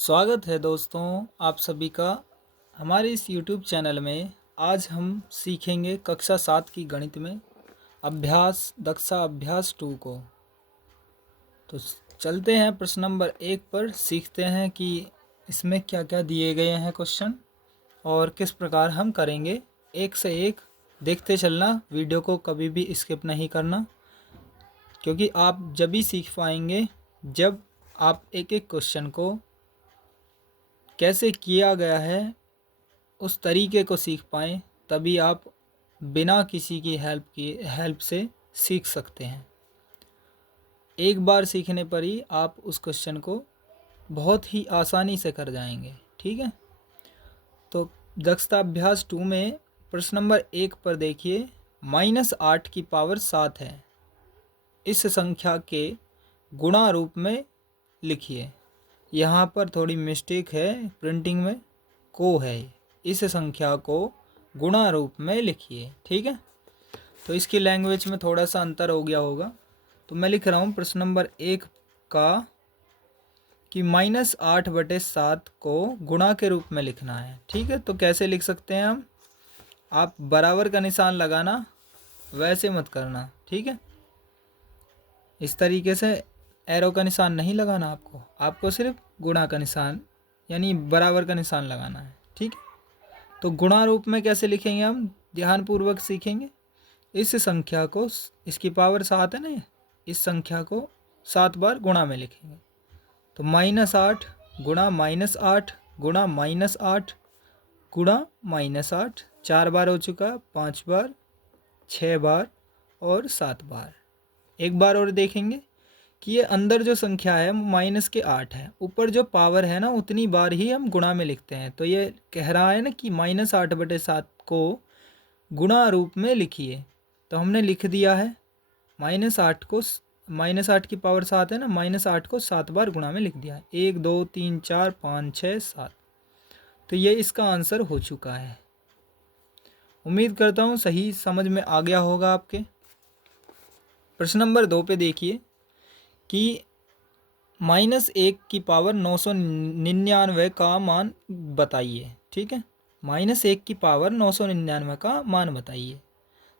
स्वागत है दोस्तों आप सभी का हमारे इस YouTube चैनल में। आज हम सीखेंगे कक्षा 7 की गणित में अभ्यास दक्षा अभ्यास 2 को। तो चलते हैं प्रश्न नंबर 1 पर, सीखते हैं कि इसमें क्या क्या दिए गए हैं क्वेश्चन और किस प्रकार हम करेंगे। एक से एक देखते चलना, वीडियो को कभी भी स्किप नहीं करना, क्योंकि आप जब भी सीख पाएंगे जब आप एक एक क्वेश्चन को कैसे किया गया है उस तरीके को सीख पाएँ, तभी आप बिना किसी की हेल्प से सीख सकते हैं। एक बार सीखने पर ही आप उस क्वेश्चन को बहुत ही आसानी से कर जाएंगे। ठीक है, तो दक्षता अभ्यास 2 में प्रश्न नंबर 1 पर देखिए, -8 की पावर 7 है, इस संख्या के गुणा रूप में लिखिए। यहाँ पर थोड़ी मिस्टेक है, प्रिंटिंग में को है, इस संख्या को गुणा रूप में लिखिए। ठीक है, तो इसकी लैंग्वेज में थोड़ा सा अंतर हो गया होगा, तो मैं लिख रहा हूँ प्रश्न नंबर 1 का कि -8/7 को गुणा के रूप में लिखना है। ठीक है, तो कैसे लिख सकते हैं हम, आप बराबर का निशान लगाना, वैसे मत करना। ठीक है, इस तरीके से एरो का निशान नहीं लगाना आपको सिर्फ गुणा का निशान यानी बराबर का निशान लगाना है। ठीक है, तो गुणा रूप में कैसे लिखेंगे हम, ध्यानपूर्वक सीखेंगे। इस संख्या को, इसकी पावर 7 है ना, इस संख्या को 7 बार गुणा में लिखेंगे। तो -8 गुणा -8 गुणा -8 गुणा -8, 4 बार हो चुका, 5 बार, 6 बार और 7 बार। एक बार और देखेंगे कि ये अंदर जो संख्या है -8 है, ऊपर जो पावर है ना उतनी बार ही हम गुणा में लिखते हैं। तो ये कह रहा है ना कि -8/7 को गुणा रूप में लिखिए, तो हमने लिख दिया है। -8 को, -8 की पावर 7 है ना, -8 को 7 बार गुणा में लिख दिया है। 1 2 3 4 5 6 7, तो ये इसका आंसर हो चुका है। उम्मीद करता हूँ सही समझ में आ गया होगा आपके। प्रश्न नंबर 2 पे देखिए कि -1 की पावर 999 का मान बताइए। ठीक है, -1 की पावर 999 का मान बताइए।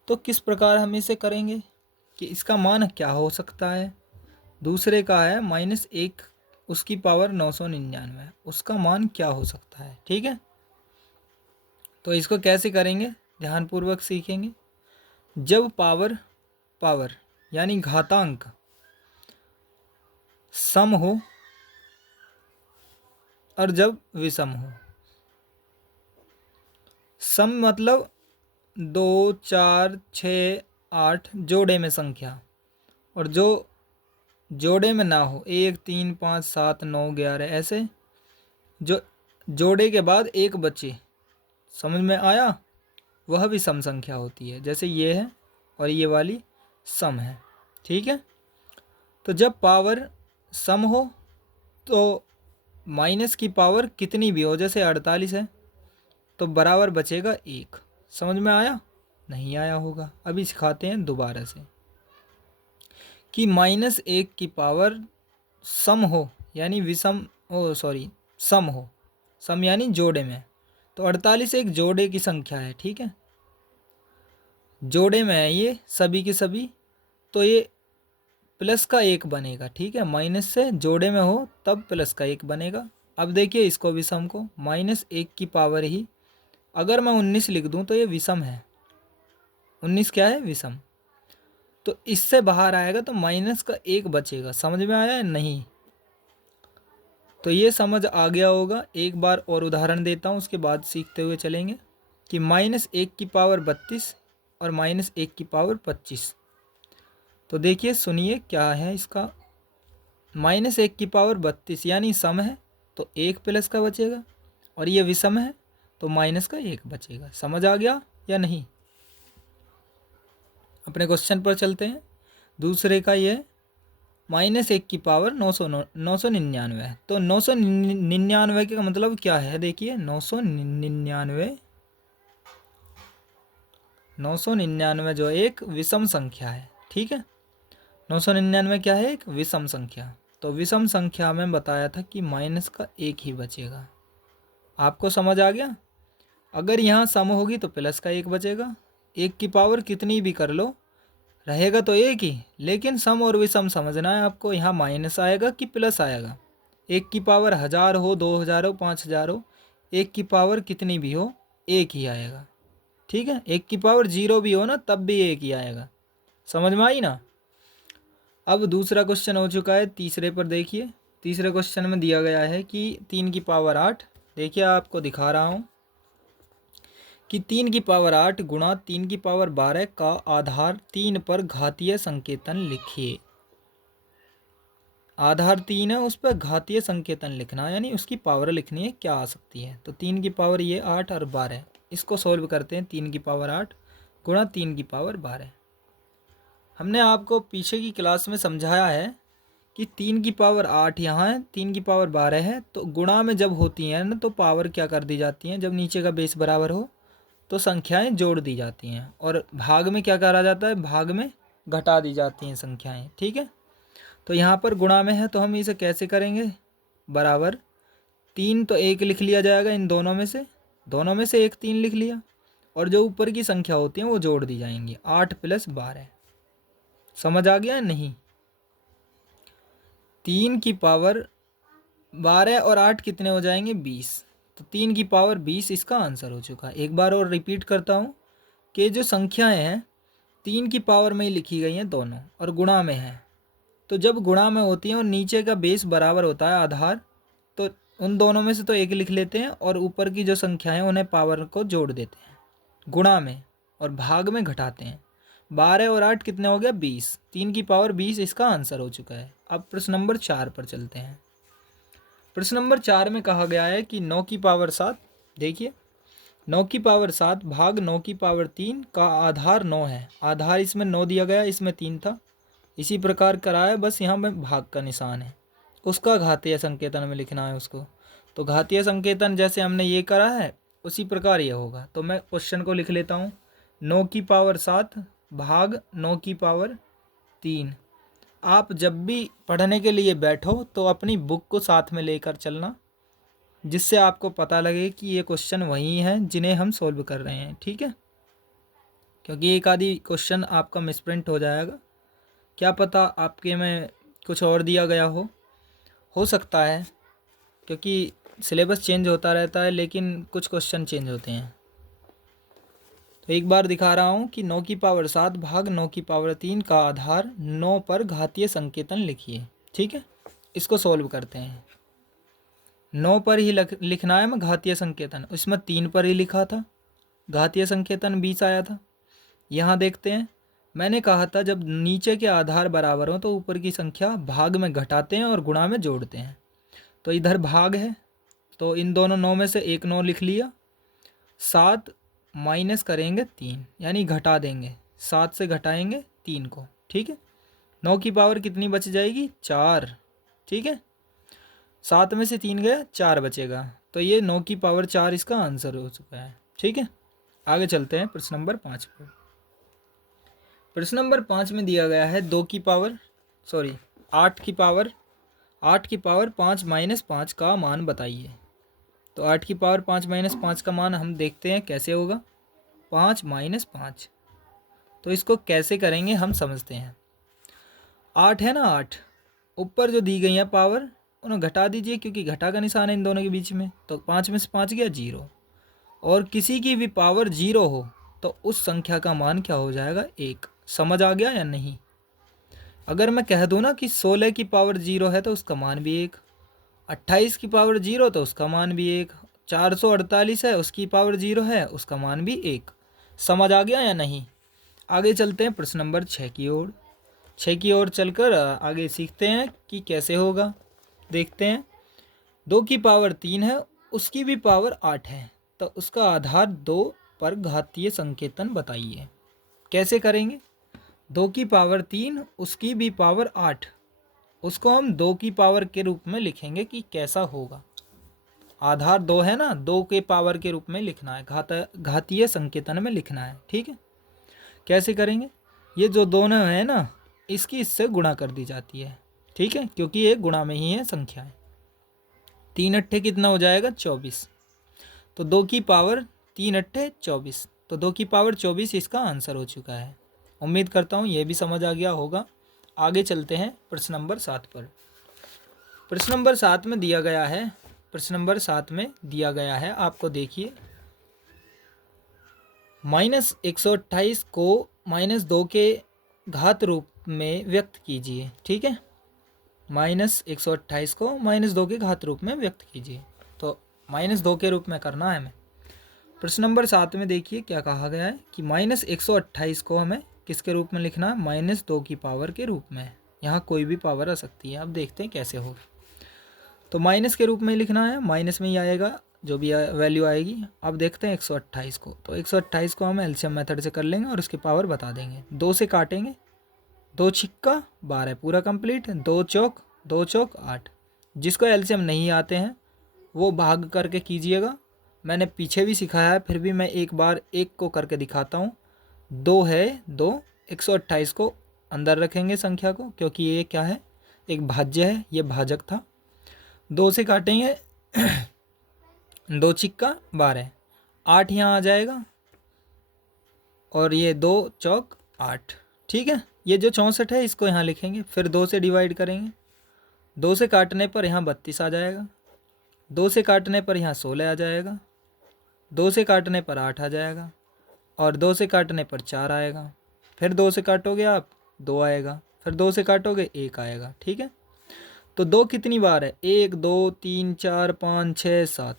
तो किस प्रकार हम इसे करेंगे कि इसका मान क्या हो सकता है। दूसरे का है -1, उसकी पावर 999, उसका मान क्या हो सकता है। ठीक है, तो इसको कैसे करेंगे ध्यानपूर्वक सीखेंगे। जब पावर यानी घातांक सम हो और जब विषम हो। सम मतलब 2 4 6 8 जोड़े में संख्या, और जो जोड़े में ना हो 1 3 5 7 9 11, ऐसे जो जोड़े के बाद एक बचे, समझ में आया, वह भी सम संख्या होती है। जैसे ये है और ये वाली सम है। ठीक है, तो जब पावर सम हो तो माइनस की पावर कितनी भी हो, जैसे 48 है, तो बराबर बचेगा 1। समझ में आया, नहीं आया होगा, अभी सिखाते हैं दोबारा से कि -1 की पावर सम हो यानी विषम, सम हो, सम यानी जोड़े में, तो 48 एक जोड़े की संख्या है। ठीक है, जोड़े में है ये सभी की सभी, तो ये प्लस का 1 बनेगा। ठीक है, माइनस से जोड़े में हो तब प्लस का 1 बनेगा। अब देखिए इसको विषम को, -1 की पावर ही अगर मैं 19 लिख दूं तो ये विषम है। 19 क्या है, विषम। तो इससे बाहर आएगा तो माइनस का 1 बचेगा। समझ में आया है नहीं, तो ये समझ आ गया होगा। एक बार और उदाहरण देता हूँ, उसके बाद सीखते हुए चलेंगे कि -1 की पावर 32 और -1 की पावर 25। तो देखिए सुनिए क्या है इसका, -1 की पावर 32 यानी सम है, तो 1 प्लस का बचेगा, और ये विषम है तो माइनस का 1 बचेगा। समझ आ गया या नहीं। अपने क्वेश्चन पर चलते हैं। दूसरे का ये -1 की पावर 999 है, तो 999 का मतलब क्या है, देखिए 999 जो एक विषम संख्या है। ठीक है, 999 क्या है, एक विषम संख्या। तो विषम संख्या में बताया था कि माइनस का एक ही बचेगा। आपको समझ आ गया? अगर यहाँ सम होगी तो प्लस का एक बचेगा। एक की पावर कितनी भी कर लो रहेगा तो एक ही, लेकिन सम और विषम समझना है आपको। यहाँ माइनस आएगा कि प्लस आएगा। एक की पावर 1000 हो, 2000 हो, 5000 हो, एक की पावर कितनी भी हो एक ही आएगा। ठीक है, एक की पावर 0 भी हो ना तब भी एक ही आएगा। समझ में आई ना? अब दूसरा क्वेश्चन हो चुका है, तीसरे पर देखिए। तीसरे क्वेश्चन में दिया गया है कि 3 की पावर 8, देखिए आपको दिखा रहा हूँ कि 3 की पावर 8 गुणा 3 की पावर 12 का आधार 3 पर घातीय संकेतन लिखिए। आधार 3 है, उस पर घातीय संकेतन लिखना है, यानी उसकी पावर लिखनी है क्या आ सकती है। तो 3 की पावर ये 8 और 12, इसको सॉल्व करते हैं। 3 की पावर 8 गुणा 3 की पावर 12। हमने आपको पीछे की क्लास में समझाया है कि 3 की पावर 8 यहाँ है, 3 की पावर 12 है, तो गुणा में जब होती हैं ना तो पावर क्या कर दी जाती हैं, जब नीचे का बेस बराबर हो तो संख्याएं जोड़ दी जाती हैं, और भाग में क्या करा जाता है, भाग में घटा दी जाती हैं संख्याएं। ठीक है, तो यहाँ पर गुणा में है तो हम इसे कैसे करेंगे, बराबर 3 तो एक लिख लिया जाएगा, इन दोनों में से एक 3 लिख लिया, और जो ऊपर की संख्या होती हैं वो जोड़ दी जाएंगी। 8 + 12, समझ आ गया नहीं? 3 की पावर 12 और 8 कितने हो जाएंगे, 20। तो 3 की पावर 20 इसका आंसर हो चुका है। एक बार और रिपीट करता हूँ कि जो संख्याएं हैं 3 की पावर में ही लिखी गई हैं दोनों, और गुणा में है, तो जब गुणा में होती हैं और नीचे का बेस बराबर होता है आधार, तो उन दोनों में से तो एक लिख लेते हैं, और ऊपर की जो संख्या है उन्हें पावर को जोड़ देते हैं गुणा में, और भाग में घटाते हैं। 12 और 8 कितने हो गया, 20। 3 की पावर 20 इसका आंसर हो चुका है। अब प्रश्न नंबर 4 पर चलते हैं। प्रश्न नंबर 4 में कहा गया है कि 9 की पावर 7, देखिए 9 की पावर 7 भाग 9 की पावर 3 का आधार 9 है। आधार इसमें 9 दिया गया, इसमें 3 था, इसी प्रकार करा है, बस यहाँ में भाग का निशान है, उसका घातीय संकेतन में लिखना है उसको। तो घातीय संकेतन जैसे हमने ये करा है उसी प्रकार ये होगा। तो मैं क्वेश्चन को लिख लेता हूँ, 9 की पावर 7 भाग 9 की पावर 3। आप जब भी पढ़ने के लिए बैठो तो अपनी बुक को साथ में लेकर चलना, जिससे आपको पता लगे कि ये क्वेश्चन वही हैं जिन्हें हम सॉल्व कर रहे हैं। ठीक है, क्योंकि एक आधी क्वेश्चन आपका मिसप्रिंट हो जाएगा, क्या पता आपके में कुछ और दिया गया हो सकता है, क्योंकि सिलेबस चेंज होता रहता है लेकिन कुछ क्वेश्चन चेंज होते हैं। तो एक बार दिखा रहा हूँ कि 9 की पावर 7 भाग 9 की पावर 3 का आधार 9 पर घातीय संकेतन लिखिए। ठीक है, इसको सॉल्व करते हैं। 9 पर ही लिखना है, मैं घातीय संकेतन, इसमें 3 पर ही लिखा था, घातीय संकेतन 20 आया था। यहाँ देखते हैं, मैंने कहा था जब नीचे के आधार बराबर हो तो ऊपर की संख्या भाग में घटाते हैं और गुणा में जोड़ते हैं। तो इधर भाग है तो इन दोनों 9 में से एक 9 लिख लिया, 7 माइनस करेंगे 3, यानी घटा देंगे, 7 से घटाएंगे 3 को। ठीक है, 9 की पावर कितनी बच जाएगी, 4। ठीक है, 7 में से 3 गया, 4 बचेगा, तो ये 9 की पावर 4 इसका आंसर हो चुका है। ठीक है, आगे चलते हैं प्रश्न नंबर 5 पर। प्रश्न नंबर 5 में दिया गया है 8 की पावर 5 माइनस 5 का मान बताइए। तो 8 की पावर 5 माइनस 5 का मान हम देखते हैं कैसे होगा, 5 माइनस 5। तो इसको कैसे करेंगे हम समझते हैं। 8 है ना, 8 ऊपर जो दी गई है पावर उन्हें घटा दीजिए, क्योंकि घटा का निशान है इन दोनों के बीच में। तो 5 में से 5 गया 0, और किसी की भी पावर 0 हो तो उस संख्या का मान क्या हो जाएगा, 1। समझ आ गया या नहीं? अगर मैं कह दूँ ना कि 16 की पावर 0 है तो उसका मान भी 1, 28 की पावर 0 तो उसका मान भी 1, 448 है उसकी पावर 0 है उसका मान भी 1। समझ आ गया या नहीं? आगे चलते हैं प्रश्न नंबर 6 की ओर। 6 की ओर चलकर आगे सीखते हैं कि कैसे होगा। देखते हैं, 2 की पावर 3 है, उसकी भी पावर 8 है, तो उसका आधार 2 पर घातीय संकेतन बताइए। कैसे करेंगे, 2 की पावर 3 उसकी भी पावर 8, उसको हम 2 की पावर के रूप में लिखेंगे कि कैसा होगा। आधार 2 है ना, 2 के पावर के रूप में लिखना है, घातीय संकेतन में लिखना है। ठीक है, कैसे करेंगे, ये जो दोनों है ना इसकी इससे गुणा कर दी जाती है। ठीक है, क्योंकि ये गुणा में ही है संख्याएं। 3 अट्ठे कितना हो जाएगा 24, तो 2 की पावर 3 अट्ठे 24, तो 2 की पावर 24 इसका आंसर हो चुका है। उम्मीद करता हूँ ये भी समझ आ गया होगा। आगे चलते हैं प्रश्न नंबर 7 पर। प्रश्न नंबर 7 में दिया गया है, प्रश्न नंबर 7 में दिया गया है आपको, देखिए -128 को -2 के घात रूप में व्यक्त कीजिए। ठीक है, -128 को -2 के घात रूप में व्यक्त कीजिए, तो -2 के रूप में करना है हमें। प्रश्न नंबर 7 में देखिए क्या कहा गया है कि -128 को हमें किसके रूप में लिखना है, -2 की पावर के रूप में। यहाँ कोई भी पावर आ सकती है, अब देखते हैं कैसे होगा। तो माइनस के रूप में लिखना है, माइनस में ही आएगा जो भी वैल्यू आएगी। अब देखते हैं 128 को, तो 128 को हम एलसीएम मेथड से कर लेंगे और उसकी पावर बता देंगे। 2 से काटेंगे, 2 छिक्का 12 पूरा कंप्लीट, 2 चौक 8। जिसको एलसीएम नहीं आते हैं वो भाग करके कीजिएगा, मैंने पीछे भी सिखाया है, फिर भी मैं एक बार एक को करके दिखाता हूँ। 2 है 2, 128 को अंदर रखेंगे संख्या को, क्योंकि ये क्या है, एक भाज्य है, ये भाजक था। 2 से काटेंगे 2 छिक्का 12, 8 यहाँ आ जाएगा, और ये 2 चौक 8। ठीक है, ये जो 64 है इसको यहाँ लिखेंगे, फिर 2 से डिवाइड करेंगे। 2 से काटने पर यहाँ 32 आ जाएगा, 2 से काटने पर यहाँ 16 आ जाएगा, 2 से काटने पर 8 आ जाएगा, और 2 से काटने पर 4 आएगा। फिर 2 से काटोगे आप 2 आएगा, फिर 2 से काटोगे 1 आएगा। ठीक है, तो 2 कितनी बार है, 1 2 3 4 5 6 7,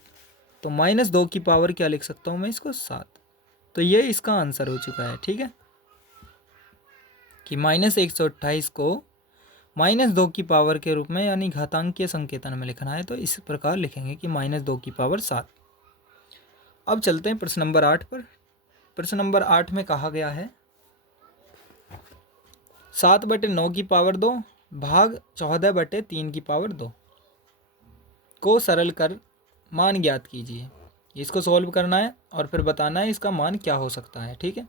तो -2 की पावर क्या लिख सकता हूँ मैं इसको, 7। तो ये इसका आंसर हो चुका है। ठीक है, कि -128 को -2 की पावर के रूप में यानी घातांकीय संकेतन में लिखना है, तो इस प्रकार लिखेंगे कि -2 की पावर 7। अब चलते हैं प्रश्न नंबर 8 पर। प्रश्न नंबर 8 में कहा गया है 7/9 की पावर 2 भाग 14/3 की पावर 2 को सरल कर मान ज्ञात कीजिए। इसको सॉल्व करना है और फिर बताना है इसका मान क्या हो सकता है। ठीक है,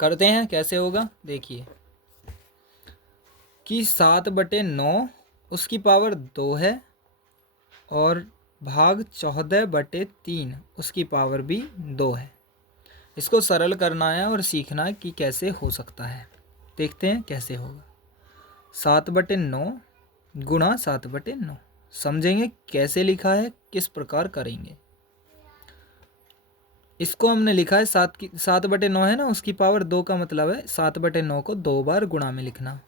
करते हैं, कैसे होगा देखिए कि 7/9 उसकी पावर 2 है, और भाग 14/3 उसकी पावर भी 2 है। इसको सरल करना है और सीखना है कि कैसे हो सकता है। देखते हैं कैसे होगा। 7/9 गुणा 7/9, समझेंगे कैसे लिखा है, किस प्रकार करेंगे। इसको हमने लिखा है 7/9 है ना, उसकी पावर 2 का मतलब है 7/9 को 2 बार गुणा में लिखना।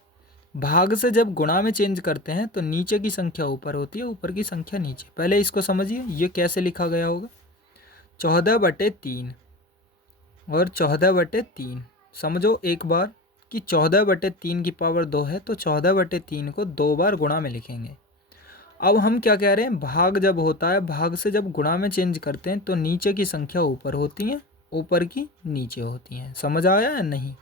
भाग से जब गुणा में चेंज करते हैं तो नीचे की संख्या ऊपर होती है, ऊपर की संख्या नीचे। पहले इसको समझिए, ये कैसे लिखा गया होगा, 14/3 और 14/3। समझो एक बार कि 14/3 की पावर 2 है, तो 14/3 को 2 बार गुणा में लिखेंगे। अब हम क्या कह रहे हैं, भाग जब होता है, भाग से जब गुणा में चेंज करते हैं तो नीचे की संख्या ऊपर होती है, ऊपर की नीचे होती हैं। समझ आया या नहीं,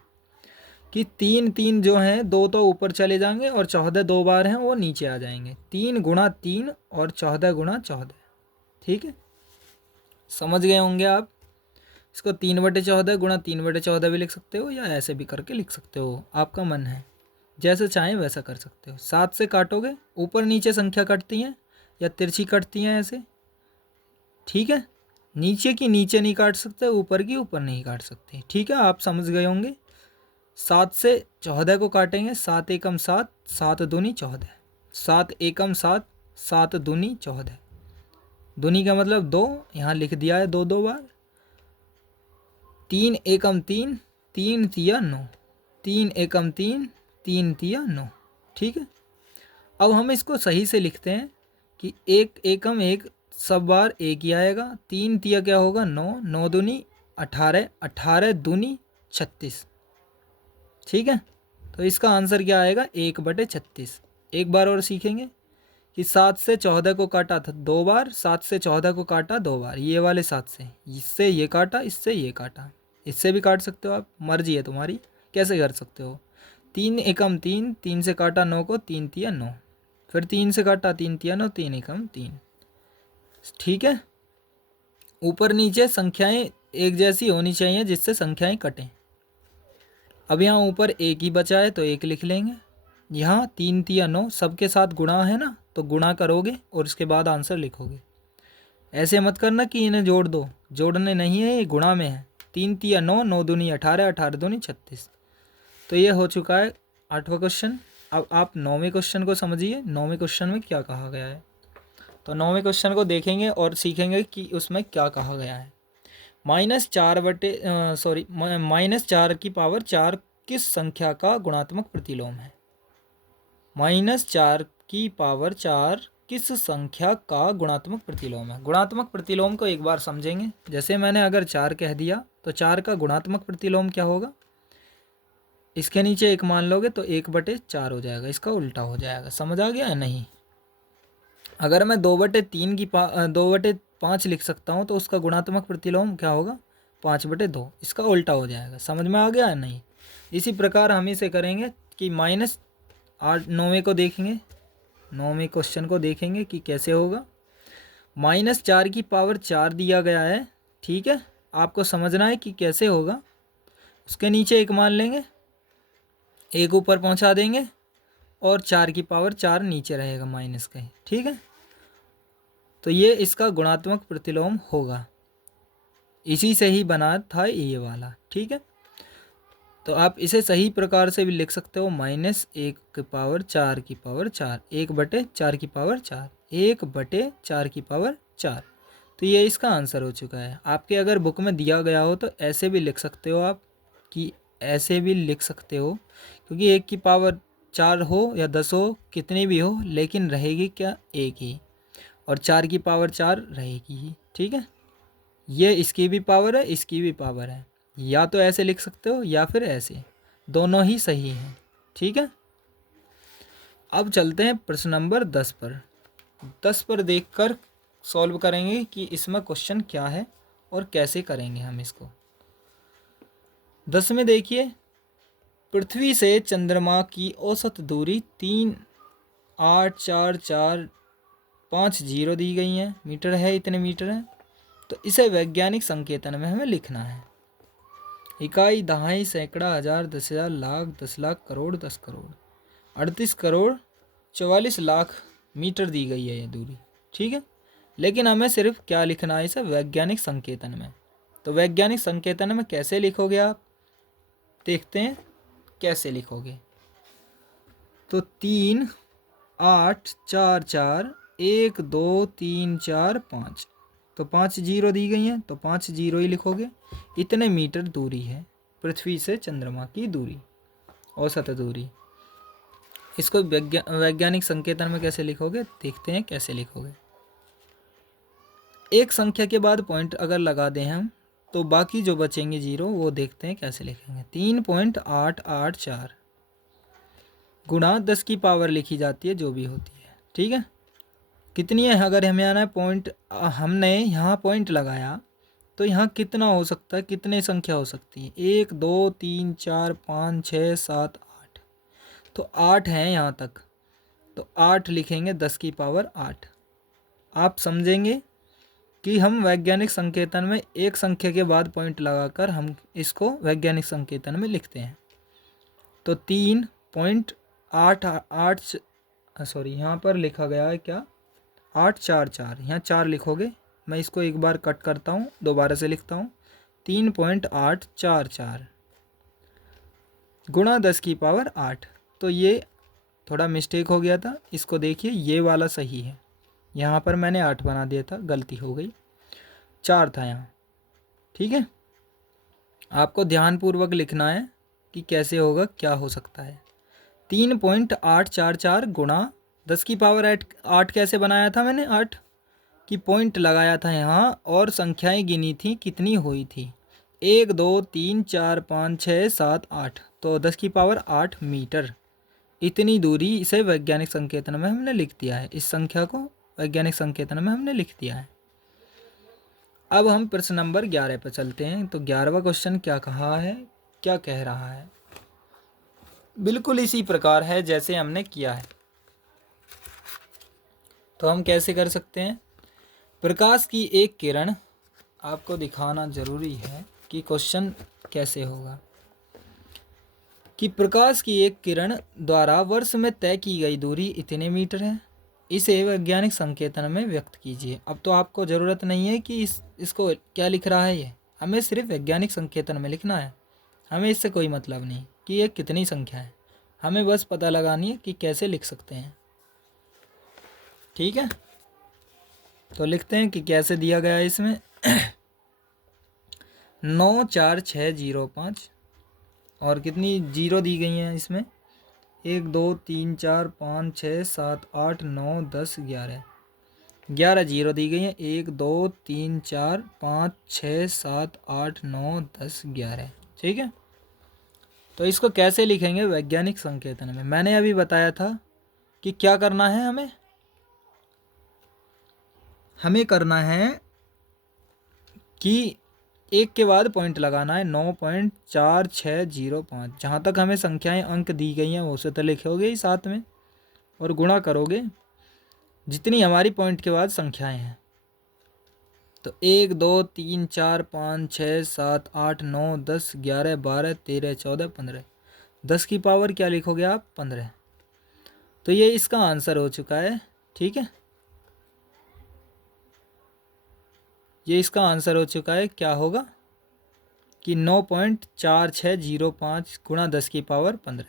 कि 3 जो हैं 2 तो ऊपर चले जाएंगे और 14 2 बार हैं वो नीचे आ जाएंगे। 3 गुणा 3 और 14 गुणा 14। ठीक है, समझ गए होंगे आप। इसको 3/14 गुणा 3/14 भी लिख सकते हो, या ऐसे भी करके लिख सकते हो, आपका मन है, जैसे चाहें वैसा कर सकते हो। 7 से काटोगे, ऊपर नीचे संख्या कटती हैं या तिरछी कटती हैं ऐसे। ठीक है, नीचे की नीचे नहीं काट सकते, ऊपर की ऊपर नहीं काट सकते। ठीक है, आप समझ गए होंगे। 7 से 14 को काटेंगे, 7 एकम 7, 7 दूनी 14, 7 एकम 7, 7 दूनी 14। दूनी का मतलब 2, यहाँ लिख दिया है 2 2 बार। 3 एकम 3, 3 तिया 9, 3 एकम 3, 3 तिया 9। ठीक है, अब हम इसको सही से लिखते हैं कि 1 एकम 1 सब बार एक ही आएगा। 3 तिया क्या होगा 9, 9 दूनी 18, 18 दूनी 36। ठीक है, तो इसका आंसर क्या आएगा 1/36। एक बार और सीखेंगे कि 7 से 14 को काटा था 2 बार, 7 से 14 को काटा 2 बार, ये वाले 7 से, इससे ये काटा, इससे ये काटा, इससे भी काट सकते हो आप, मर्जी है तुम्हारी कैसे कर सकते हो। 3 एकम 3, 3 से काटा 9 को, 3 तिया 9, फिर 3 से काटा 3 तिया 9, 3 एकम 3। ठीक है, ऊपर नीचे संख्याएं एक जैसी होनी चाहिए जिससे संख्याएं कटें। अब यहाँ ऊपर एक ही बचा है तो एक लिख लेंगे, यहाँ 3 3 9 सबके साथ गुणा है ना, तो गुणा करोगे और उसके बाद आंसर लिखोगे। ऐसे मत करना कि इन्हें जोड़ दो, जोड़ने नहीं है, ये गुणा में है। 3 3 9, 9 दूनी 18, 18 दूनी 36। तो ये हो चुका है 8वां क्वेश्चन। अब आप 9वें क्वेश्चन को समझिए, 9वें क्वेश्चन में क्या कहा गया है। तो 9वें क्वेश्चन को देखेंगे और सीखेंगे कि उसमें क्या कहा गया है। -4 की पावर 4 किस संख्या का गुणात्मक प्रतिलोम है। -4 की पावर 4 किस संख्या का गुणात्मक प्रतिलोम है। गुणात्मक प्रतिलोम को एक बार समझेंगे। जैसे मैंने अगर 4 कह दिया तो 4 का गुणात्मक प्रतिलोम क्या होगा, इसके नीचे 1 मान लोगे तो 1/4 हो जाएगा, इसका उल्टा हो जाएगा। समझ आ गया है नहीं। अगर मैं 2/3 की 2/5 लिख सकता हूँ तो उसका गुणात्मक प्रतिलोम क्या होगा, 5/2, इसका उल्टा हो जाएगा। समझ में आ गया है नहीं। इसी प्रकार हम इसे करेंगे कि -9वें को देखेंगे, 9वें क्वेश्चन को देखेंगे कि कैसे होगा। -4 की पावर 4 दिया गया है, ठीक है। आपको समझना है कि कैसे होगा। उसके नीचे 1 मान लेंगे, 1 ऊपर पहुंचा देंगे और 4 की पावर 4 नीचे रहेगा माइनस का ही, ठीक है। तो ये इसका गुणात्मक प्रतिलोम होगा। इसी से ही बना था ये वाला, ठीक है। तो आप इसे सही प्रकार से भी लिख सकते हो, -1 की पावर 4 की पावर 4, 1/4 की पावर 4, 1/4 की पावर 4। तो ये इसका आंसर हो चुका है। आपके अगर बुक में दिया गया हो तो ऐसे भी लिख सकते हो आप, कि ऐसे भी लिख सकते हो, क्योंकि 1 की पावर 4 हो या 10 हो, कितनी भी हो, लेकिन रहेगी क्या, 1 ही। और 4 की पावर 4 रहेगी ही, ठीक है। ये इसकी भी पावर है, इसकी भी पावर है। या तो ऐसे लिख सकते हो या फिर ऐसे, दोनों ही सही हैं, ठीक है। अब चलते हैं प्रश्न नंबर 10 पर। 10 पर देखकर सॉल्व करेंगे कि इसमें क्वेश्चन क्या है और कैसे करेंगे हम इसको। 10 में देखिए, पृथ्वी से चंद्रमा की औसत दूरी 3,84450 दी गई है, मीटर है, इतने मीटर है। तो इसे वैज्ञानिक संकेतन में हमें लिखना है। इकाई, दहाई, सैकड़ा, हजार, 10,000, लाख, 10 लाख, करोड़, 10 करोड़, 38 करोड़ 44 लाख मीटर दी गई है ये दूरी, ठीक है। लेकिन हमें सिर्फ क्या लिखना है, इसे वैज्ञानिक संकेतन में। तो वैज्ञानिक संकेतन में कैसे लिखोगे आप, देखते हैं कैसे लिखोगे। तो 3 8 4 4 1 2 3 4 5, तो 5 जीरो दी गई हैं, तो 5 जीरो ही लिखोगे। इतने मीटर दूरी है पृथ्वी से चंद्रमा की दूरी, औसत दूरी। इसको वैज्ञानिक संकेतन में कैसे लिखोगे, देखते हैं कैसे लिखोगे। एक संख्या के बाद पॉइंट अगर लगा दें हम, तो बाकी जो बचेंगे जीरो, वो देखते हैं कैसे लिखेंगे। 3.884 गुणा 10 की पावर लिखी जाती है जो भी होती है, ठीक है। कितनी है, अगर हमें आना है पॉइंट, हमने यहाँ पॉइंट लगाया तो यहाँ कितना हो सकता है, कितने संख्या हो सकती है, 1 2 3 4 5 6 7 8, तो 8 हैं यहाँ तक। तो 8 लिखेंगे 10 की पावर 8। आप समझेंगे कि हम वैज्ञानिक संकेतन में एक संख्या के बाद पॉइंट लगाकर हम इसको वैज्ञानिक संकेतन में लिखते हैं। तो 3.88 सॉरी, यहाँ पर लिखा गया है क्या, 844, यहाँ 4 लिखोगे। मैं इसको एक बार कट करता हूँ, दोबारा से लिखता हूँ। 3.844 गुणा 10 की पावर 8। तो ये थोड़ा मिस्टेक हो गया था, इसको देखिए, ये वाला सही है। यहाँ पर मैंने 8 बना दिया था, गलती हो गई, 4 था यहाँ, ठीक है। आपको ध्यानपूर्वक लिखना है कि कैसे होगा, क्या हो सकता है। 3.844 गुणा 10 की पावर 8 कैसे बनाया था मैंने, 8 की पॉइंट लगाया था यहाँ और संख्याएं गिनी थी, कितनी हुई थी, 1 2 3 4 5 6 7 8, तो 10 की पावर 8 मीटर। इतनी दूरी इसे वैज्ञानिक संकेतन में हमने लिख दिया है, इस संख्या को वैज्ञानिक संकेतन में हमने लिख दिया है। अब हम प्रश्न नंबर 11 पर चलते हैं। तो 11वां क्वेश्चन क्या कहा है, क्या कह रहा है, बिल्कुल इसी प्रकार है जैसे हमने किया है। तो हम कैसे कर सकते हैं, प्रकाश की एक किरण, आपको दिखाना जरूरी है कि क्वेश्चन कैसे होगा, कि प्रकाश की एक किरण द्वारा वर्ष में तय की गई दूरी इतने मीटर है, इसे वैज्ञानिक संकेतन में व्यक्त कीजिए। अब तो आपको ज़रूरत नहीं है कि इसको क्या लिख रहा है ये, हमें सिर्फ वैज्ञानिक संकेतन में लिखना है। हमें इससे कोई मतलब नहीं कि ये कितनी संख्या है, हमें बस पता लगानी है कि कैसे लिख सकते हैं। ठीक है, तो लिखते हैं कि कैसे दिया गया है इसमें 94605 और कितनी जीरो दी गई हैं इसमें, 1 2 3 4 5 6 7 8 9 10 11 11 जीरो दी गई हैं। 1 2 3 4 5 6 7 8 9 10 11। ठीक है, तो इसको कैसे लिखेंगे वैज्ञानिक संकेतन में, मैंने अभी बताया था कि क्या करना है, हमें करना है कि एक के बाद पॉइंट लगाना है। 9.4605 जहाँ तक हमें संख्याएं अंक दी गई हैं उसे तो लिखोगे ही साथ में, और गुणा करोगे जितनी हमारी पॉइंट के बाद संख्याएं हैं। तो 1 2 3 4 5 6 7 8 9 10 11 12 13 14 15, 10 की पावर क्या लिखोगे आप, 15। तो ये इसका आंसर हो चुका है। ठीक है, ये इसका आंसर हो चुका है। क्या होगा कि 9.4605 गुणा 10 की पावर 15,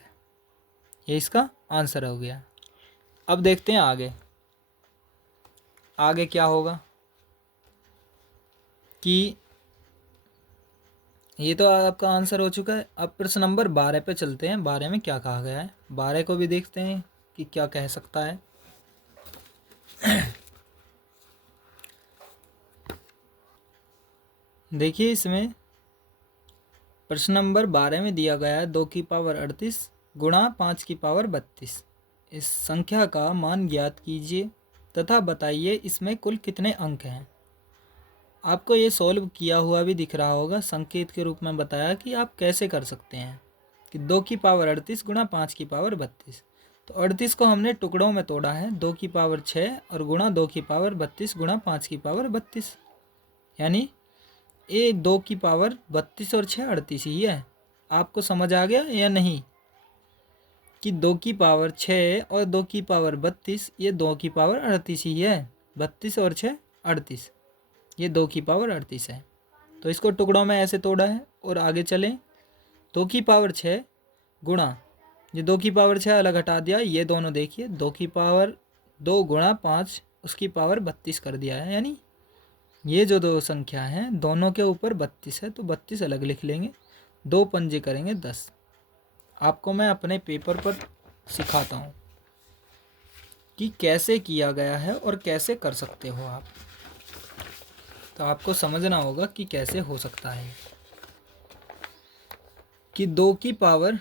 ये इसका आंसर हो गया। अब देखते हैं आगे, आगे क्या होगा कि ये तो आपका आंसर हो चुका है। अब प्रश्न नंबर 12 पे चलते हैं, 12 में क्या कहा गया है, 12 को भी देखते हैं कि क्या कह सकता है। देखिए इसमें प्रश्न नंबर 12 में दिया गया है 2 की पावर 38 गुणा 5 की पावर 32। इस संख्या का मान ज्ञात कीजिए तथा बताइए इसमें कुल कितने अंक हैं। आपको ये सॉल्व किया हुआ भी दिख रहा होगा, संकेत के रूप में बताया कि आप कैसे कर सकते हैं कि 2 की पावर 38 गुणा 5 की पावर 32। तो 38 को हमने टुकड़ों में तोड़ा है, 2 की पावर 6 और गुणा 2 की पावर 32 गुणा 5 की पावर 32, यानी ये 2 की पावर 32 और 6 38 ही है। आपको समझ आ गया या नहीं कि 2 की पावर 6 और 2 की पावर 32 ये 2 की पावर 38 ही है। 32 और 6 38, ये 2 की पावर 38 है। तो इसको टुकड़ों में ऐसे तोड़ा है और आगे चलें। 2 की पावर 6 गुणा, ये 2 की पावर 6 अलग हटा दिया, ये दोनों देखिए 2 की पावर 2 गुणा 5 उसकी पावर 32 कर दिया है, यानी ये जो दो संख्या हैं दोनों के ऊपर 32 है तो 32 अलग लिख लेंगे, 2 पंजे करेंगे 10। आपको मैं अपने पेपर पर सिखाता हूँ कि कैसे किया गया है और कैसे कर सकते हो आप। तो आपको समझना होगा कि कैसे हो सकता है कि 2 की पावर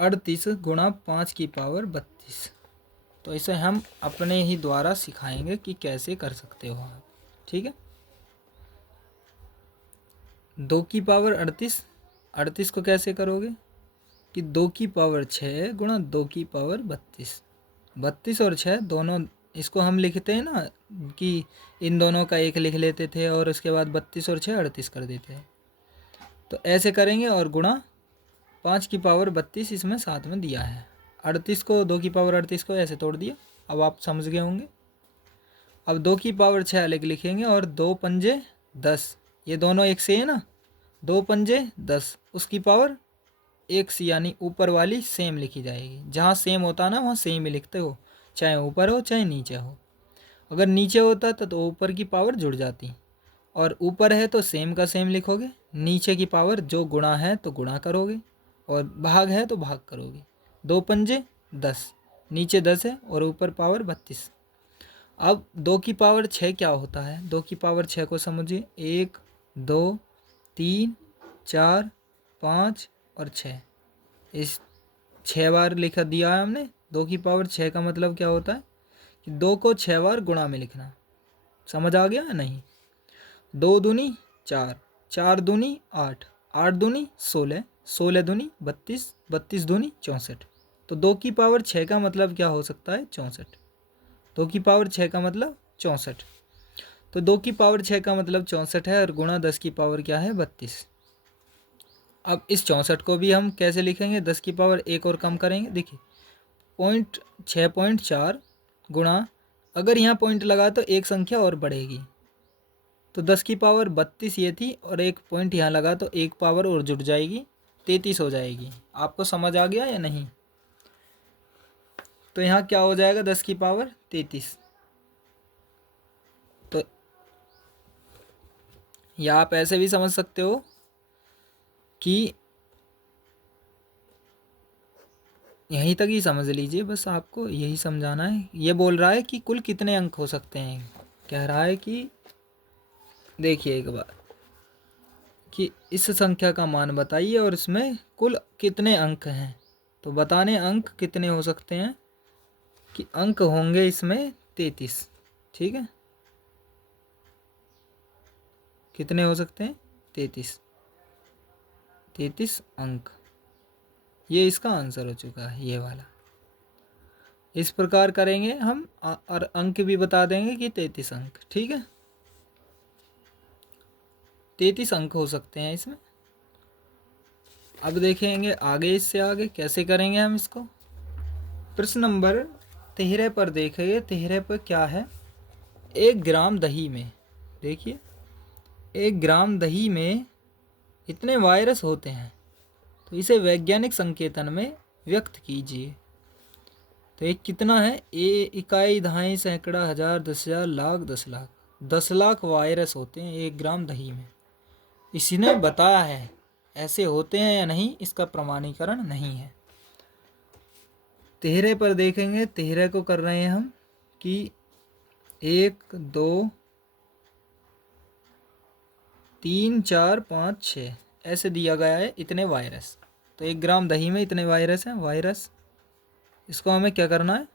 38 गुणा 5 की पावर 32। तो इसे हम अपने ही द्वारा सिखाएंगे कि कैसे कर सकते हो आप। ठीक है, 2 की पावर 38, 38 को कैसे करोगे कि 2 की पावर 6 गुणा 2 की पावर 32। 32 और 6 दोनों, इसको हम लिखते हैं ना कि इन दोनों का एक लिख लेते थे और उसके बाद 32 और 6 38 कर देते हैं, तो ऐसे करेंगे और गुणा 5 की पावर 32 इसमें साथ में दिया है। 38 को 2 की पावर 38 को ऐसे तोड़ दिया, अब आप समझ गए होंगे। अब 2 की पावर 6 अलग लिखेंगे और 2 पंजे 10, ये दोनों एक से है ना, 2 पंजे 10 उसकी पावर एक सी, यानी ऊपर वाली सेम लिखी जाएगी। जहाँ सेम होता ना वहाँ सेम ही लिखते हो, चाहे ऊपर हो चाहे नीचे हो। अगर नीचे होता तो ऊपर की पावर जुड़ जाती, और ऊपर है तो सेम का सेम लिखोगे, नीचे की पावर जो गुणा है तो गुणा करोगे और भाग है तो भाग करोगे। 2 पंजे 10, नीचे 10 है और ऊपर पावर 32। अब 2 की पावर 6 क्या होता है, 2 की पावर 6 को समझिए, 1 2 3 4 5 और 6, इस 6 बार लिखा दिया है हमने। 2 की पावर 6 का मतलब क्या होता है कि 2 को 6 बार गुणा में लिखना। समझ आ गया या नहीं। 2 दूनी 4, 4 दूनी 8, 8 दूनी 16, 16 दूनी 32, 32 दूनी 64। तो 2 की पावर 6 का मतलब क्या हो सकता है, 64। 2 की पावर 6 का मतलब 64, तो 2 की पावर 6 का मतलब 64 है और गुणा 10 की पावर क्या है, 32। अब इस 64 को भी हम कैसे लिखेंगे, 10 की पावर एक और कम करेंगे। देखिए 6.4 गुणा, अगर यहाँ पॉइंट लगा तो एक संख्या और बढ़ेगी, तो 10 की पावर 32 ये थी और एक पॉइंट यहाँ लगा तो एक पावर और जुड़ जाएगी, 33 हो जाएगी। आपको समझ आ गया या नहीं? तो यहाँ क्या हो जाएगा, 10 की पावर 33। तो या आप ऐसे भी समझ सकते हो कि यहीं तक ही समझ लीजिए, बस आपको यही समझाना है। ये बोल रहा है कि कुल कितने अंक हो सकते हैं, कह रहा है कि देखिए एक बार कि इस संख्या का मान बताइए और इसमें कुल कितने अंक हैं। तो बताने अंक कितने हो सकते हैं कि अंक होंगे इसमें 33। ठीक है, कितने हो सकते हैं, 33 अंक। ये इसका आंसर हो चुका है, ये वाला। इस प्रकार करेंगे हम और अंक भी बता देंगे कि 33 अंक। ठीक है, 33 अंक हो सकते हैं इसमें। अब देखेंगे आगे, इससे आगे कैसे करेंगे हम इसको। प्रश्न नंबर 13 पर देखेंगे। 13 पर क्या है, 1 ग्राम दही में, देखिए 1 ग्राम दही में इतने वायरस होते हैं, तो इसे वैज्ञानिक संकेतन में व्यक्त कीजिए। तो एक कितना है, इकाई, दहाई, सैकड़ा, हजार, 10,000, लाख, 10 लाख। 10 लाख वायरस होते हैं 1 ग्राम दही में। इसने बताया है, ऐसे होते हैं या नहीं इसका प्रमाणीकरण नहीं है। 13 पर देखेंगे। 13 को कर रहे हैं हम कि 1 2 3 4 5 6 ऐसे दिया गया है इतने वायरस। तो 1 ग्राम दही में इतने वायरस हैं, वायरस। इसको हमें क्या करना है,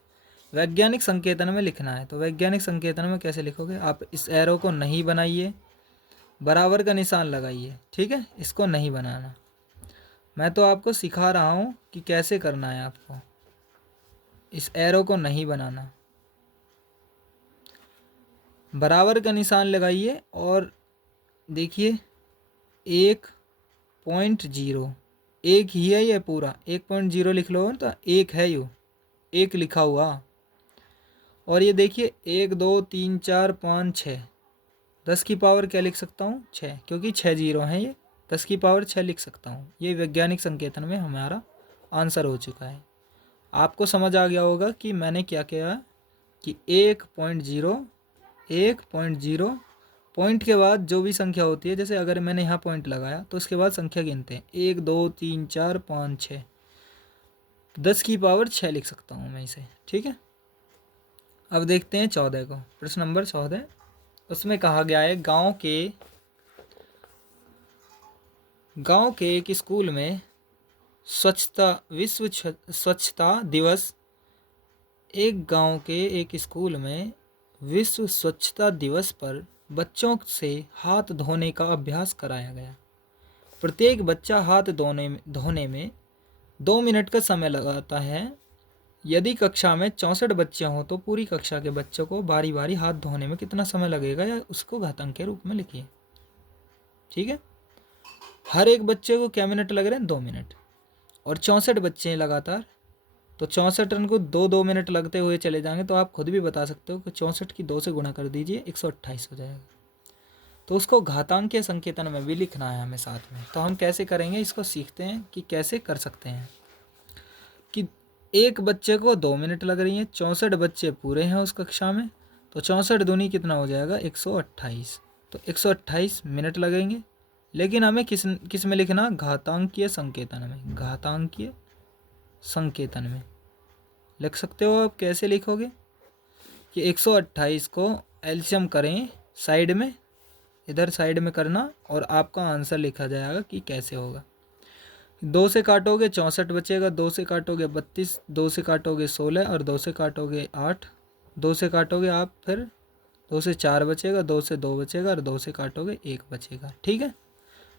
वैज्ञानिक संकेतन में लिखना है। तो वैज्ञानिक संकेतन में कैसे लिखोगे आप, इस एरो को नहीं बनाइए, बराबर का निशान लगाइए। ठीक है, इसको नहीं बनाना, मैं तो आपको सिखा रहा हूँ कि कैसे करना है आपको। इस एरो को नहीं बनाना, बराबर का निशान लगाइए और देखिए 1.0, एक ही है ये पूरा, 1.0 लिख लो तो एक है, यो एक लिखा हुआ। और ये देखिए 1 2 3 4 5 6, 10 की पावर क्या लिख सकता हूँ, 6, क्योंकि 6 जीरो हैं ये, 10 की पावर 6 लिख सकता हूँ। ये वैज्ञानिक संकेतन में हमारा आंसर हो चुका है। आपको समझ आ गया होगा कि मैंने क्या किया कि 1.0, 1.0 पॉइंट के बाद जो भी संख्या होती है, जैसे अगर मैंने यहाँ पॉइंट लगाया तो उसके बाद संख्या गिनते हैं, 1 2 3 4 5 6, 10 की पावर 6 लिख सकता हूँ मैं इसे। ठीक है, अब देखते हैं 14 को। प्रश्न नंबर 14, उसमें कहा गया है गांव के एक स्कूल में स्वच्छता दिवस, एक गांव के एक स्कूल में विश्व स्वच्छता दिवस पर बच्चों से हाथ धोने का अभ्यास कराया गया। प्रत्येक बच्चा हाथ धोने में 2 मिनट का समय लगाता है। यदि कक्षा में 64 बच्चे हों तो पूरी कक्षा के बच्चों को बारी बारी हाथ धोने में कितना समय लगेगा, या उसको घातांक के रूप में लिखिए। ठीक है, हर एक बच्चे को क्या मिनट लग रहे हैं, 2 मिनट, और 64 बच्चे हैं लगातार, तो 64 रन को 2-2 मिनट लगते हुए चले जाएंगे। तो आप खुद भी बता सकते हो कि 64 की 2 से गुणा कर दीजिए, 128 हो जाएगा। तो उसको घातांकीय संकेतन में भी लिखना है हमें साथ में। तो हम कैसे करेंगे, इसको सीखते हैं कि कैसे कर सकते हैं। कि एक बच्चे को 2 मिनट लग रही हैं, 64 बच्चे पूरे हैं उस कक्षा में, तो 64 दूनी कितना हो जाएगा, 128। तो 128 मिनट लगेंगे। लेकिन हमें किस में लिखना, घातांकीय संकेतन में, घातांकीय संकेतन में लिख सकते हो। आप कैसे लिखोगे कि 128 को एलसीएम करें साइड में, इधर साइड में करना, और आपका आंसर लिखा जाएगा कि कैसे होगा। 2 से काटोगे 64 बचेगा, 2 से काटोगे 32, 2 से काटोगे 16, और 2 से काटोगे 8, 2 से काटोगे आप, फिर 2 से 4 बचेगा, 2 से 2 बचेगा, और 2 से काटोगे 1 बचेगा। ठीक है,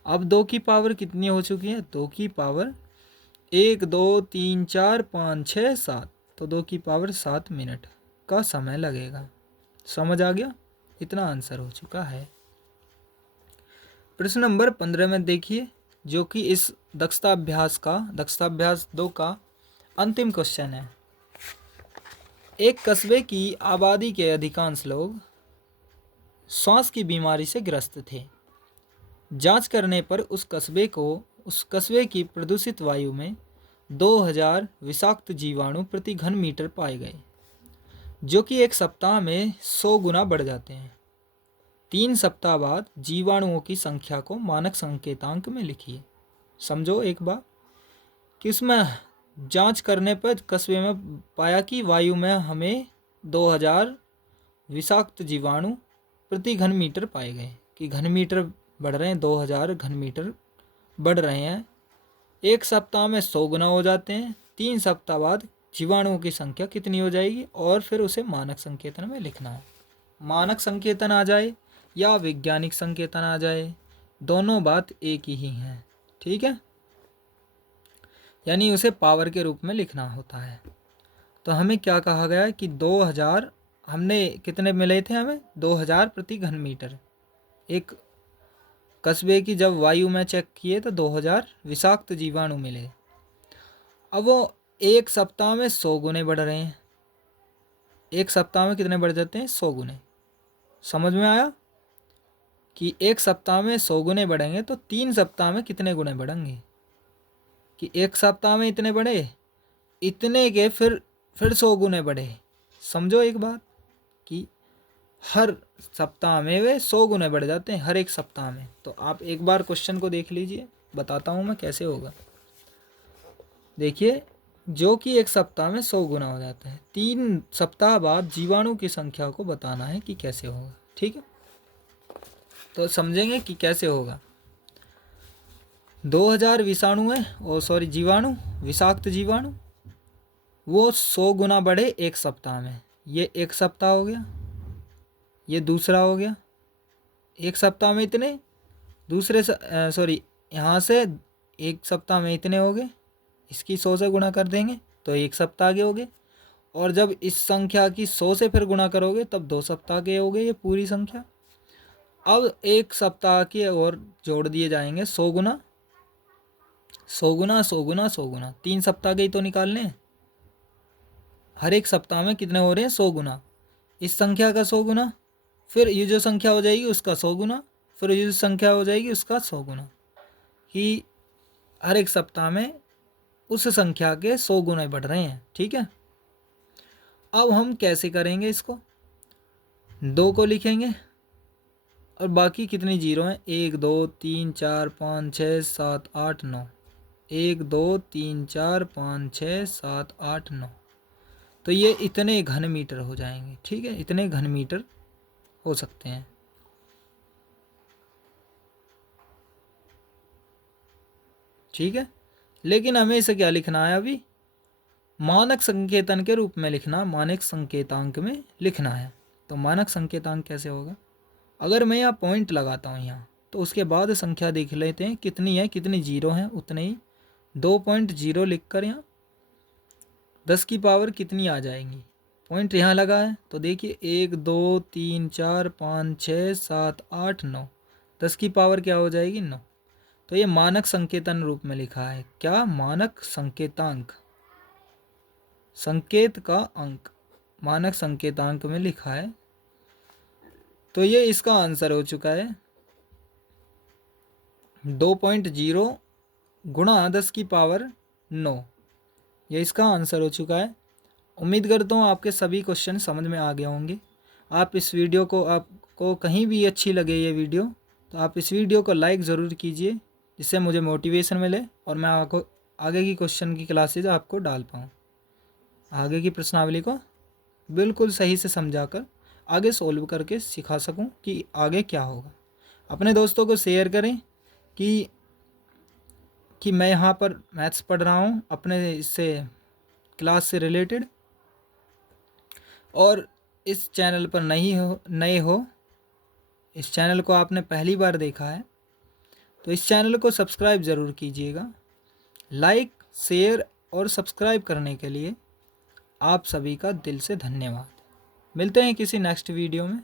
अब 2 की पावर कितनी हो चुकी है, 2 की पावर 1 2 3 4 5 6 7, तो 2 की पावर 7 मिनट का समय लगेगा। समझ आ गया, इतना आंसर हो चुका है। प्रश्न नंबर 15 में देखिए जो कि इस दक्षता अभ्यास 2 का अंतिम क्वेश्चन है। एक कस्बे की आबादी के अधिकांश लोग श्वास की बीमारी से ग्रस्त थे। जांच करने पर उस कस्बे की प्रदूषित वायु में 2000 विषाक्त जीवाणु प्रति घन मीटर पाए गए, जो कि एक सप्ताह में 100 गुना बढ़ जाते हैं। 3 सप्ताह बाद जीवाणुओं की संख्या को मानक संकेतांक में लिखिए। समझो एक बार कि उसमें जांच करने पर कस्बे में पाया कि वायु में हमें 2000 विषाक्त जीवाणु प्रति घन मीटर पाए गए, कि घन मीटर बढ़ रहे हैं, 2000 घन मीटर बढ़ रहे हैं। एक सप्ताह में 100 गुना हो जाते हैं। 3 सप्ताह बाद जीवाणुओं की संख्या कितनी हो जाएगी, और फिर उसे मानक संकेतन में लिखना है। मानक संकेतन आ जाए या वैज्ञानिक संकेतन आ जाए, दोनों बात एक ही हैं, ठीक है। यानी उसे पावर के रूप में लिखना होता है। तो हमें क्या कहा गया है कि 2000, हमने कितने मिले थे, हमें 2000 प्रति घन मीटर। एक कस्बे की जब वायु में चेक किए तो 2000 विषाक्त जीवाणु मिले। अब वो एक सप्ताह में 100 गुने बढ़ रहे हैं। एक सप्ताह में कितने बढ़ जाते हैं, 100 गुने। समझ में आया कि एक सप्ताह में 100 गुने बढ़ेंगे तो 3 सप्ताह में कितने गुने बढ़ेंगे, कि एक सप्ताह में इतने बढ़े, इतने के फिर 100 गुने बढ़े। समझो एक बात कि हर सप्ताह में वे 100 गुने बढ़ जाते हैं, हर एक सप्ताह में। तो आप एक बार क्वेश्चन को देख लीजिए, बताता हूँ मैं कैसे होगा। देखिए, जो कि एक सप्ताह में 100 गुना हो जाता है, 3 सप्ताह बाद जीवाणु की संख्या को बताना है कि कैसे होगा, ठीक है। तो समझेंगे कि कैसे होगा। 2000 विषाणु है, जीवाणु, विषाक्त जीवाणु, वो 100 गुना बढ़े एक सप्ताह में। ये एक सप्ताह हो गया, ये दूसरा हो गया। एक सप्ताह में इतने, यहाँ से एक सप्ताह में इतने हो गए, इसकी 100 से गुणा कर देंगे तो एक सप्ताह के हो गए। और जब इस संख्या की 100 से फिर गुणा करोगे तब 2 सप्ताह के हो गए ये पूरी संख्या। अब एक सप्ताह के और जोड़ दिए जाएंगे 100 गुना 100 गुना 100 गुना 100 गुना, 3 सप्ताह के ही तो निकालने हैं। हर एक सप्ताह में कितने हो रहे हैं, 100 गुना। इस संख्या का 100 गुना, फिर ये जो संख्या हो जाएगी उसका 100 गुना, फिर ये जो संख्या हो जाएगी उसका 100 गुना, कि हर एक सप्ताह में उस संख्या के 100 गुना बढ़ रहे हैं, ठीक है। अब हम कैसे करेंगे इसको, 2 को लिखेंगे और बाकी कितनी जीरो हैं, 1 2 3 4 5 6 7 8 9, 1 2 3 4 5 6 7 8 9। तो ये इतने घन मीटर हो जाएंगे, ठीक है, इतने घन मीटर हो सकते हैं, ठीक है। लेकिन हमें इसे क्या लिखना है, अभी मानक संकेतन के रूप में लिखना, मानक संकेतांक में लिखना है। तो मानक संकेतांक कैसे होगा, अगर मैं यहाँ पॉइंट लगाता हूँ यहाँ, तो उसके बाद संख्या देख लेते हैं कितनी है, कितनी जीरो हैं, उतने ही 2.0 लिख कर यहाँ 10 की पावर कितनी आ जाएंगी। पॉइंट यहाँ लगा है तो देखिए 1 2 3 4 5 6 7 8 9, 10 की पावर क्या हो जाएगी, 9। तो ये मानक संकेतन रूप में लिखा है, क्या, मानक संकेतांक, संकेत का अंक, मानक संकेतांक में लिखा है। तो ये इसका आंसर हो चुका है, 2.0 गुणा 10 की पावर 9, ये इसका आंसर हो चुका है। उम्मीद करता हूँ आपके सभी क्वेश्चन समझ में आ गए होंगे। आप इस वीडियो को, आपको कहीं भी अच्छी लगे ये वीडियो, तो आप इस वीडियो को लाइक ज़रूर कीजिए, जिससे मुझे मोटिवेशन मिले और मैं आपको आगे की क्वेश्चन की क्लासेज आपको डाल पाऊँ, आगे की प्रश्नावली को बिल्कुल सही से समझाकर आगे सोल्व करके सिखा सकूं कि आगे क्या होगा। अपने दोस्तों को शेयर करें कि मैं यहाँ पर मैथ्स पढ़ रहा हूँ अपने इससे क्लास से रिलेटेड, और इस चैनल पर नए हो, इस चैनल को आपने पहली बार देखा है तो इस चैनल को सब्सक्राइब ज़रूर कीजिएगा। लाइक, शेयर और सब्सक्राइब करने के लिए आप सभी का दिल से धन्यवाद। मिलते हैं किसी नेक्स्ट वीडियो में।